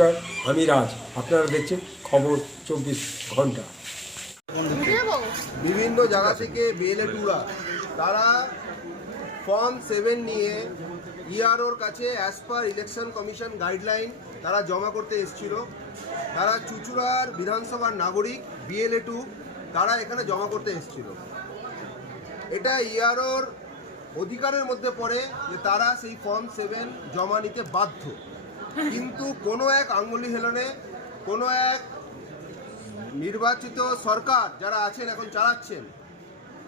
নমস্কার, আমি রাজ। আপনারা দেখছেন খবর চব্বিশ ঘণ্টা। বিভিন্ন জায়গা থেকে বিএলএ টুরা, তারা ফর্ম সেভেন নিয়ে ইআরওর কাছে as per election commission guideline তারা জমা করতে এসেছিল। তারা চুচুড়ার বিধানসভার নাগরিক, বিএলএ টু, তারা এখানে জমা করতে এসেছিল। এটা ইআরওর অধিকারের মধ্যে পড়ে যে তারা সেই ফর্ম সেভেন জমা নিতে বাধ্য। কিন্তু কোনো এক আঙ্গুলি হেলনে কোনো এক নির্বাচিত সরকার যারা আছেন এখন চালাচ্ছেন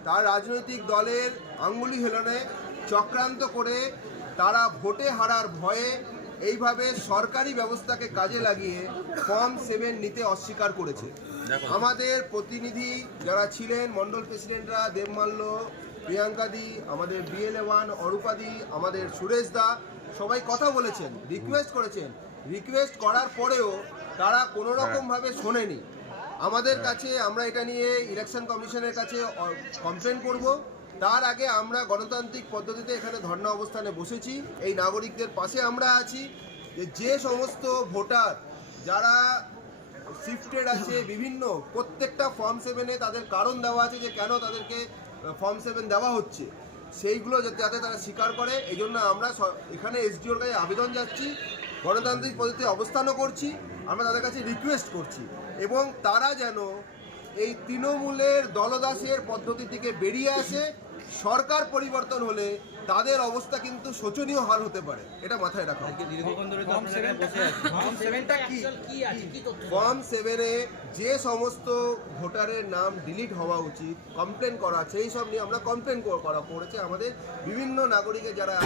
তার রাজনৈতিক দলের আঙ্গুলি হেলনে চক্রান্ত করে তারা ভোটে হারার ভয়ে এইভাবে সরকারি ব্যবস্থাকে কাজে লাগিয়ে ফর্ম সেভেন নিতে অস্বীকার করেছে। আমাদের প্রতিনিধি যারা ছিলেন মন্ডল প্রেসিডেন্টরা দেবমাল্য প্রিয়াঙ্কাদি আমাদের বিএলএ ওয়ান অরূপাদি আমাদের সুরেশ দা, সবাই কথা বলেছেন রিকোয়েস্ট করেছেন। রিকোয়েস্ট করার পরেও তারা কোনো রকমভাবে শোনেনি। আমাদের কাছে আমরা এটা নিয়ে ইলেকশন কমিশনের কাছে কমপ্লেন করব। তার আগে আমরা গণতান্ত্রিক পদ্ধতিতে এখানে ধর্ণা অবস্থানে বসেছি। এই নাগরিকদের পাশে আমরা আছি। যে সমস্ত ভোটার যারা শিফটেড আছে, বিভিন্ন, প্রত্যেকটা ফর্ম সেভেনে তাদের কারণ দেওয়া আছে যে কেন তাদেরকে ফর্ম সেভেন দেওয়া হচ্ছে, সেইগুলো যাতে যাতে তারা স্বীকার করে এই জন্য আমরা এখানে এসডিওর কাছে আবেদন যাচ্ছি, গণতান্ত্রিক পদ্ধতি অবস্থানও করছি, আমরা তাদের কাছে রিকোয়েস্ট করছি, এবং তারা যেন এই তৃণমূলের দলদাসের পদ্ধতি থেকে বেরিয়ে আসে। সরকার পরিবর্তন হলে তাদের অবস্থা কিন্তু শোচনীয় হাল হতে পারে। এটা মাথায় রাখা। ফর্ম সেভেনে যে সমস্ত ভোটারের নাম ডিলিট হওয়া উচিত কমপ্লেন করা সেই সব নিয়ে আমরা কমপ্লেন করা করেছে আমাদের বিভিন্ন নাগরিকের যারা